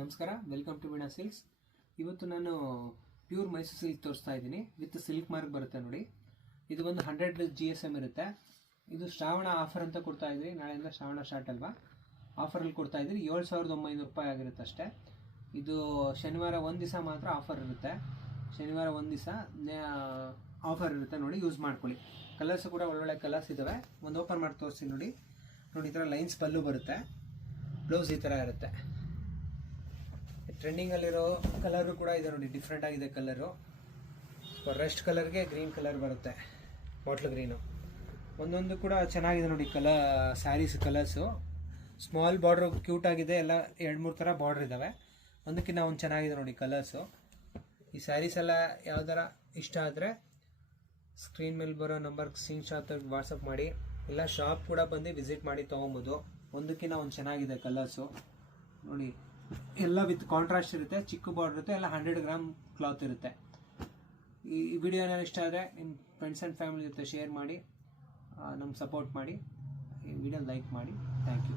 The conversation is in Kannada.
ನಮಸ್ಕಾರ, ವೆಲ್ಕಮ್ ಟು ವೀಣಾ ಸಿಲ್ಕ್ಸ್. ಇವತ್ತು ನಾನು ಪ್ಯೂರ್ ಮೈಸೂರು ಸಿಲ್ಕ್ ತೋರಿಸ್ತಾ ಇದ್ದೀನಿ. ವಿತ್ ಸಿಲ್ಕ್ ಮಾರ್ಕ್ ಬರುತ್ತೆ ನೋಡಿ. ಇದು ಒಂದು 100 GSM ಇರುತ್ತೆ. ಇದು ಶ್ರಾವಣ ಆಫರ್ ಅಂತ ಕೊಡ್ತಾ ಇದ್ರಿ. ನಾಳೆಯಿಂದ ಶ್ರಾವಣ ಸ್ಟಾರ್ಟ್ ಅಲ್ವಾ, ಆಫರಲ್ಲಿ ಕೊಡ್ತಾ ಇದ್ರಿ. 7,900 ರೂಪಾಯಿ ಆಗಿರುತ್ತೆ ಅಷ್ಟೇ. ಇದು ಶನಿವಾರ ಒಂದು ದಿವಸ ಮಾತ್ರ ಆಫರ್ ಇರುತ್ತೆ. ಶನಿವಾರ ಒಂದು ದಿವಸ ಆಫರ್ ಇರುತ್ತೆ ನೋಡಿ, ಯೂಸ್ ಮಾಡ್ಕೊಳ್ಳಿ. ಕಲರ್ಸ್ ಕೂಡ ಒಳ್ಳೊಳ್ಳೆ ಕಲರ್ಸ್ ಇದ್ದಾವೆ. ಒಂದು ಓಪನ್ ಮಾಡಿ ತೋರಿಸಿ ನೋಡಿ. ಈ ಥರ ಲೈನ್ಸ್ ಪಲ್ಲು ಬರುತ್ತೆ, ಬ್ಲೌಸ್ ಈ ಥರ ಇರುತ್ತೆ. ಟ್ರೆಂಡಿಂಗಲ್ಲಿರೋ ಕಲರು ಕೂಡ ಇದೆ ನೋಡಿ, ಡಿಫ್ರೆಂಟ್ ಆಗಿದೆ ಕಲರು. ರೆಸ್ಟ್ ಕಲರ್ಗೆ ಗ್ರೀನ್ ಕಲರ್ ಬರುತ್ತೆ, ಬಾಟ್ಲ್ ಗ್ರೀನು. ಒಂದೊಂದು ಕೂಡ ಚೆನ್ನಾಗಿದೆ ನೋಡಿ saris colours. Small border cute ಆಗಿದೆ, ಎಲ್ಲ 2-3 ಥರ ಬಾರ್ಡ್ರ್ ಇದ್ದಾವೆ. ಒಂದಕ್ಕಿಂತ ಒಂದು ಚೆನ್ನಾಗಿದೆ ನೋಡಿ ಕಲರ್ಸು. ಈ ಸ್ಯಾರೀಸ್ ಎಲ್ಲ ಯಾವ್ದಾರ ಇಷ್ಟ ಆದರೆ ಸ್ಕ್ರೀನ್ ಮೇಲೆ ಬರೋ ನಂಬರ್ಗೆ ಸ್ಕ್ರೀನ್ ಶಾಟ್ ವಾಟ್ಸಪ್ ಮಾಡಿ, ಇಲ್ಲ ಶಾಪ್ ಕೂಡ ಬಂದು ವಿಸಿಟ್ ಮಾಡಿ ತೊಗೊಬೋದು. ಒಂದಕ್ಕಿಂತ ಒಂದು ಚೆನ್ನಾಗಿದೆ ಕಲರ್ಸು ನೋಡಿ. ಎಲ್ಲ ವಿತ್ ಕಾಂಟ್ರಾಸ್ಟ್ ಇರುತ್ತೆ, ಚಿಕ್ಕ ಬಾರ್ಡರ್ ಇರುತ್ತೆ, ಎಲ್ಲ 100 ಗ್ರಾಮ್ ಕ್ಲಾತ್ ಇರುತ್ತೆ. ಈ ವಿಡಿಯೋ ಏನಾದ್ರು ಇಷ್ಟ ಆದರೆ ನಿಮ್ಮ ಫ್ರೆಂಡ್ಸ್ ಆ್ಯಂಡ್ ಫ್ಯಾಮಿಲಿ ಜೊತೆ ಶೇರ್ ಮಾಡಿ, ನಮ್ಗೆ ಸಪೋರ್ಟ್ ಮಾಡಿ. ಈ ವಿಡಿಯೋ ಲೈಕ್ ಮಾಡಿ. Thank you.